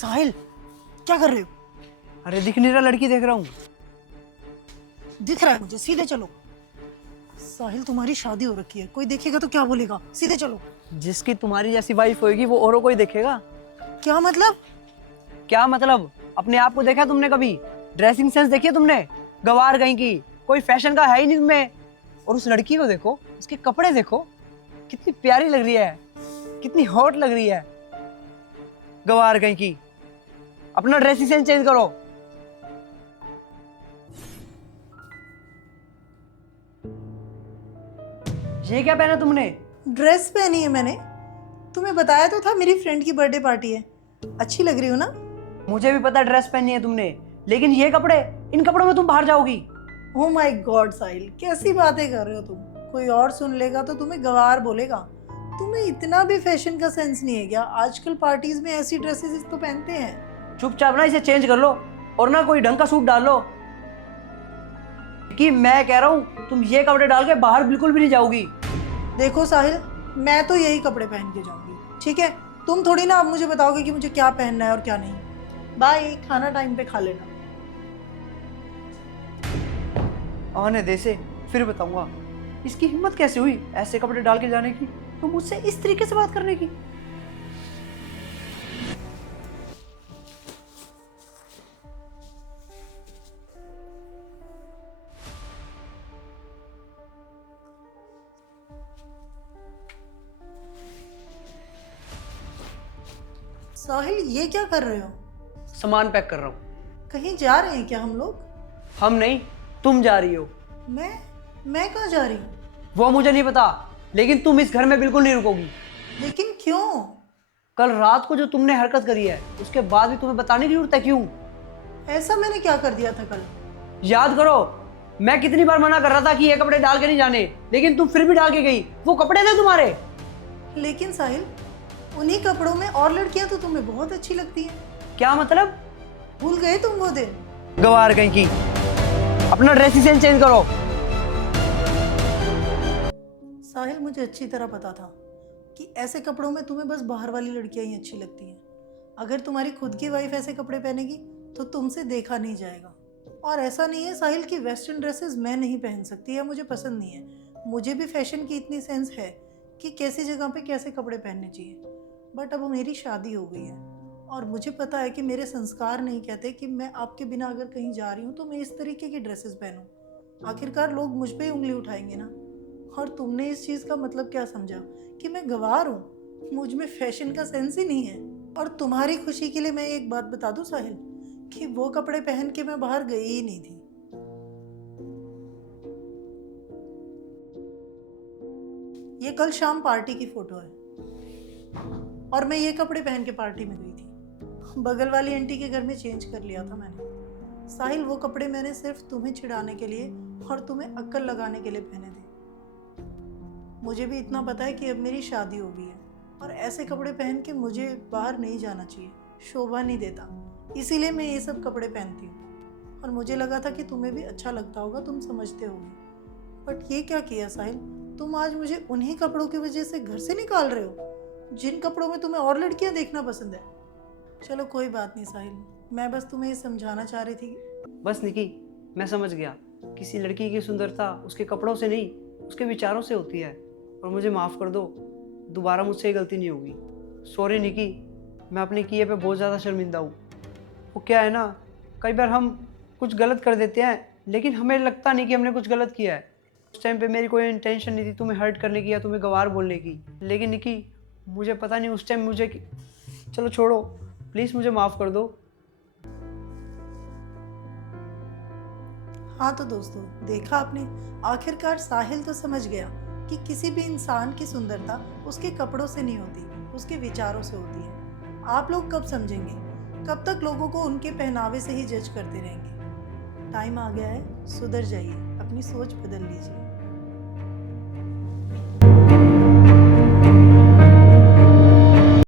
साहिल, क्या कर रहे हो? अरे दिख नहीं रहा, लड़की देख रहा हूँ। दिख रहा है मुझे, सीधे चलो। साहिल, तुम्हारी शादी हो रखी है, कोई देखेगा तो क्या बोलेगा? सीधे चलो। जिसकी तुम्हारी जैसी वाइफ होगी वो औरों को ही देखेगा। क्या मतलब? क्या मतलब? अपने आप को देखा तुमने कभी? ड्रेसिंग सेंस देखी है तुमने? गवार कहीं की, कोई फैशन का है ही नहीं तुम्हें। और उस लड़की को देखो, उसके कपड़े देखो, कितनी प्यारी लग रही है, कितनी हॉट लग रही है। गवार कहीं की, अपना ड्रेसिंग सेंस चेंज करो। ये क्या पहना तुमने? ड्रेस पहनी है मैंने। तुम्हें बताया तो था मेरी फ्रेंड की बर्थडे पार्टी है। अच्छी लग रही हो ना? मुझे भी पता ड्रेस पहनी है तुमने, लेकिन ये कपड़े, इन कपड़ों में तुम बाहर जाओगी। ओ माय गॉड साहिल, कैसी बातें कर रहे हो तुम? कोई और सुन लेगा तो तुम्हें गवार बोलेगा। तुम्हें इतना भी फैशन का सेंस नहीं है क्या? आजकल पार्टीज में ऐसी ड्रेसेस तो पहनते हैं। चुपचाप ना इसे चेंज कर लो, और ना कोई ढंग का सूट डाल लो। कि मैं कह रहा हूँ तुम ये कपड़े डाल के बाहर बिल्कुल भी नहीं जाओगी। देखो साहिल, मैं तो यही कपड़े पहन के जाऊंगी, ठीक है? तुम थोड़ी ना अब मुझे बताओगे कि मुझे क्या पहनना है और क्या नहीं। बाय, खाना टाइम पे खा लेना। आने दे से, फिर बताऊंगा। इसकी हिम्मत कैसे हुई ऐसे कपड़े डाल के जाने की, तो मुझसे इस तरीके से बात करने की। साहिल, ये क्या कर रहे हो? सामान पैक कर रहा हूँ। कहीं जा रहे हैं क्या हम लोग? हम नहीं, तुम जा रही हो। मैं कहाँ जा रही हूँ? वो मुझे नहीं पता, लेकिन तुम इस घर में बिल्कुल नहीं रुकोगी। लेकिन क्यों? कल रात को जो तुमने हरकत करी है, उसके बाद भी तुम्हें बताने की जरूरत है क्यों? ऐसा मैंने क्या कर दिया था कल? याद करो, मैं कितनी बार मना कर रहा था कि ये कपड़े डाल के नहीं जाने, लेकिन तुम फिर भी डाल के गई। वो कपड़े थे तुम्हारे। लेकिन साहिल, उन्हीं कपड़ों में और लड़कियां तो तुम्हें बहुत अच्छी लगती हैं। क्या मतलब? भूल गए तुम वो दिन? गवार कहीं की, अपना ड्रेसिंग सेंस चेंज करो। साहिल, मुझे अच्छी तरह पता था कि ऐसे कपड़ों में तुम्हें बस बाहर वाली लड़कियां ही अच्छी लगती हैं। अगर तुम्हारी खुद की वाइफ ऐसे कपड़े पहनेगी तो तुमसे देखा नहीं जाएगा। और ऐसा नहीं है साहिल कि वेस्टर्न ड्रेसेस मैं नहीं पहन सकती या मुझे पसंद नहीं है। मुझे भी फैशन की इतनी सेंस है कि कैसी जगह पे कैसे कपड़े पहनने चाहिए। बट अब मेरी शादी हो गई है और मुझे पता है कि मेरे संस्कार नहीं कहते कि मैं आपके बिना अगर कहीं जा रही हूँ तो मैं इस तरीके की ड्रेसेस पहनूं। आखिरकार लोग मुझ पे ही उंगली उठाएंगे ना। और तुमने इस चीज़ का मतलब क्या समझा कि मैं गवार हूँ? मुझ में फैशन का सेंस ही नहीं है। और तुम्हारी खुशी के लिए मैं एक बात बता दूं साहिल, कि वो कपड़े पहन के मैं बाहर गई ही नहीं थी। ये कल शाम पार्टी की फोटो है और मैं ये कपड़े पहन के पार्टी में गई थी। बगल वाली आंटी के घर में चेंज कर लिया था मैंने। साहिल, वो कपड़े मैंने सिर्फ तुम्हें चिढ़ाने के लिए और तुम्हें अक्ल लगाने के लिए पहने थे। मुझे भी इतना पता है कि अब मेरी शादी हो गई है और ऐसे कपड़े पहन के मुझे बाहर नहीं जाना चाहिए, शोभा नहीं देता। इसीलिए मैं ये सब कपड़े पहनती हूँ। और मुझे लगा था कि तुम्हें भी अच्छा लगता होगा, तुम समझते होगे। बट ये क्या किया साहिल, तुम आज मुझे उन्हीं कपड़ों की वजह से घर से निकाल रहे हो जिन कपड़ों में तुम्हें और लड़कियां देखना पसंद है। चलो कोई बात नहीं साहिल, मैं बस तुम्हें ये समझाना चाह रही थी। बस निकी, मैं समझ गया। किसी लड़की की सुंदरता उसके कपड़ों से नहीं, उसके विचारों से होती है। और मुझे माफ़ कर दो, दोबारा मुझसे ये गलती नहीं होगी। सॉरी निकी, मैं अपने किए पे बहुत ज़्यादा शर्मिंदा हूँ। वो क्या है ना, कई बार हम कुछ गलत कर देते हैं, लेकिन हमें लगता नहीं कि हमने कुछ गलत किया है। उस टाइम पे मेरी कोई इंटेंशन नहीं थी तुम्हें हर्ट करने की या तुम्हें गवार बोलने की। लेकिन निकी, मुझे पता नहीं उस टाइम मुझे चलो छोड़ो, प्लीज़ मुझे माफ़ कर दो। हाँ तो दोस्तों, देखा आपने, आखिरकार साहिल तो समझ गया कि किसी भी इंसान की सुंदरता उसके कपड़ों से नहीं होती, उसके विचारों से होती है। आप लोग कब समझेंगे? कब तक लोगों को उनके पहनावे से ही जज करते रहेंगे? टाइम आ गया है, सुधर जाइए, अपनी सोच बदल लीजिए।